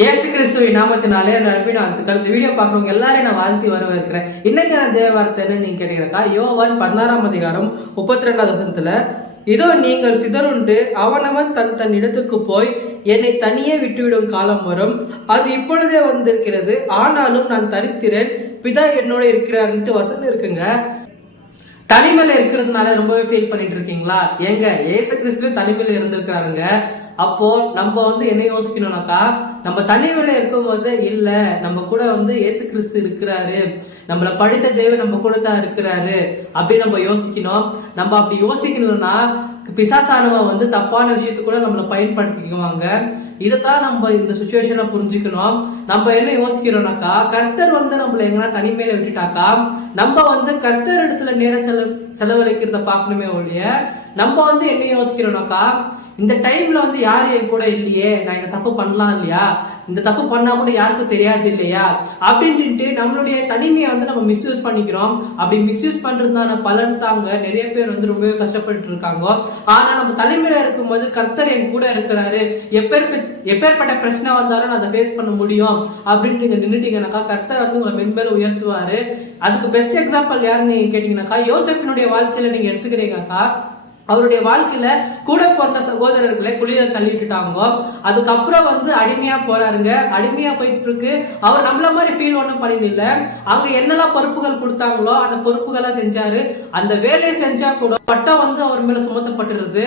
இயேசு கிறிஸ்துவின் நாமத்தினாலே நம்பின வாழ்த்துக்கள். இந்த வீடியோ பார்க்குறவங்க எல்லாரையும் நான் வாழ்த்தி வரவேற்கிறேன். இன்னைக்கு நான் தேவ வார்த்தைன்னு நீங்க கேட்டீங்கன்னாக்கா, யோவான் 16ஆம் அதிகாரம் 32வது வசனத்துல, இதோ நீங்கள் சிதறுண்டு அவனவன் தன் தன் இடத்துக்கு போய் என்னை தனியே விட்டுவிடும் காலம் வரும், அது இப்பொழுதே வந்திருக்கிறது, ஆனாலும் நான் தரித்திரேன், பிதா என்னோட இருக்கிறாருன்ட்டு வசனம் இருக்குங்க. தனிமையில இருக்கிறதுனால ரொம்பவே ஃபீல் பண்ணிட்டு இருக்கீங்களா? ஏங்க, இயேசு கிறிஸ்துவே தனிமையில இருந்திருக்கிறாருங்க. அப்போ நம்ம என்ன யோசிக்கணும்னாக்கா, நம்ம தனிமையில இருக்கும்போது இல்ல, நம்ம கூட இயேசு கிறிஸ்து இருக்கிறாரு, நம்மள படித்த தேவன் நம்ம கூட தான் இருக்கிறாரு அப்படின்னு நம்ம யோசிக்கணும். நம்ம அப்படி யோசிக்கணும்னா பிசாசானவன் தப்பான விஷயத்து கூட நம்மளை பயன்படுத்திக்குவாங்க. இதைத்தான் நம்ம இந்த சுச்சுவேஷனை புரிஞ்சுக்கணும். நம்ம என்ன யோசிக்கிறோம்னாக்கா, கர்த்தர் நம்மள எங்கன்னா தனிமையில விட்டுட்டாக்கா, நம்ம கர்த்தர் இடத்துல நேரம் செலவழிக்கிறத பார்க்கணுமே ஒழிய, நம்ம என்ன யோசிக்கிறோம்னாக்கா, இந்த டைம்ல யாரு என் கூட இல்லையே, நான் இந்த தப்பு பண்ணலாம் இல்லையா, இந்த தப்பு பண்ணா கூட யாருக்கும் தெரியாது இல்லையா அப்படின்ட்டு நம்மளுடைய தனிமையை நம்ம மிஸ்யூஸ் பண்ணிக்கிறோம். அப்படி மிஸ்யூஸ் பண்றதுனால பலன் தாங்க நிறைய பேர் ரொம்பவே கஷ்டப்பட்டு இருக்காங்க. ஆனா நம்ம தலைமையில இருக்கும்போது கர்த்தர் என் கூட இருக்கிறாரு, எப்பேற்பட்ட பிரச்சனை வந்தாலும் நான் அதை ஃபேஸ் பண்ண முடியும் அப்படின்னு நீங்க நின்றுட்டீங்கன்னாக்கா, கர்த்தர் உங்களை மென்மேல உயர்த்துவாரு. அதுக்கு பெஸ்ட் எக்ஸாம்பிள் யாருன்னு நீங்க கேட்டீங்கன்னாக்கா, யோசேப்பினுடைய வாழ்க்கையில நீங்க எடுத்துக்கிறீங்கக்கா, அவருடைய வாழ்க்கையில கூட பிறந்த சகோதரர்களை குளிர தள்ளிட்டுட்டாங்க. அதுக்கப்புறம் அடிமையா போறாருங்க. அடிமையா போயிட்டு இருக்கு. அவர் நம்மள மாதிரி ஃபீல் ஒன்றும் பண்ணிடல. அங்க என்னெல்லாம் பொறுப்புகள் கொடுத்தாங்களோ அந்த பொறுப்புகளை செஞ்சாரு. அந்த வேலையை செஞ்சா கூட பட்டம் அவர் மேல சுமத்தப்பட்டிருது.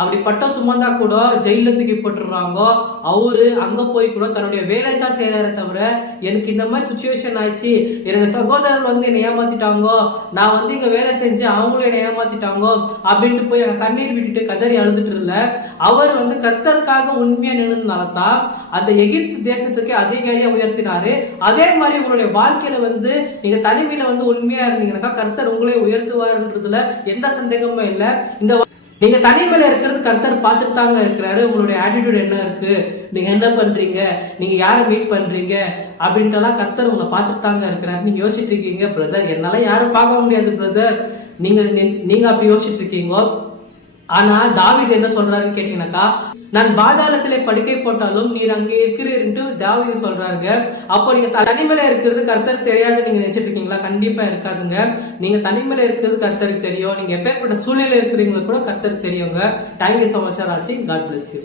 அப்படி பட்டம் சுமந்தா கூட ஜெயில தூக்கி போட்டுடுறாங்க. அவரு அங்க போய் கூட தன்னுடைய வேலை தான் செய்யறாரு தவிர, எனக்கு இந்த மாதிரி சுச்சுவேஷன் ஆயிடுச்சு, என்னோட சகோதரர் என்னை ஏமாத்திட்டாங்க, நான் இங்க வேலை செஞ்சு அவங்களும் என்னை ஏமாத்திட்டாங்க அப்படின்ட்டு போய் கண்ணீர் விட்டுட்டு கதறி அழுதுட்டு இல்ல. அவர் கர்த்தருக்காக உண்மையா நின்றதுனால தான் அந்த எகிப்து தேசத்துக்கு அதிகாரியா உயர்த்தினாரு. அதே மாதிரி உங்களுடைய வாழ்க்கையில நீங்க தனிமையில உண்மையா இருந்தீங்கன்னாக்கா, கர்த்தர் உங்களே உயர்த்துவாருன்றதுல எந்த சந்தேகமும் இல்லை. இந்த நீங்க தனிமையில இருக்கிறது கர்த்தர் பார்த்துட்டு தாங்க இருக்கிறாரு. உங்களுடைய ஆட்டிடியூட் என்ன இருக்கு, நீங்க என்ன பண்றீங்க, நீங்க யாரை மீட் பண்றீங்க அப்படின்றலாம் கர்த்தர் உங்களை பார்த்துட்டு தாங்க இருக்கிறாரு. நீங்க யோசிச்சுட்டு இருக்கீங்க, பிரதர் என்னால யாரும் பார்க்க முடியாது பிரதர், நீங்க அப்படி யோசிச்சுட்டு இருக்கீங்க. ஆனா தாவீது என்ன சொல்றாருன்னு கேட்டீங்கன்னாக்கா, நான் பாதாளத்திலே படுக்கை போட்டாலும் நீர் அங்கே இருக்கிறீர்ன்ட்டு தாவீது சொல்றாருங்க. அப்போ நீங்க தனிமையில இருக்கிறது கர்த்தர் தெரியாது நீங்க நினைச்சிட்டு இருக்கீங்களா? கண்டிப்பா இருக்காதுங்க. நீங்க தனிமையில இருக்கிறது கர்த்தருக்கு தெரியும். நீங்க எப்பேற்பட்ட சூழ்நிலை இருக்கிறீங்களோ கூட கர்த்தருக்கு தெரியுங்க. தேங்க்யூ சோ மச் ஆச்சு. God bless you.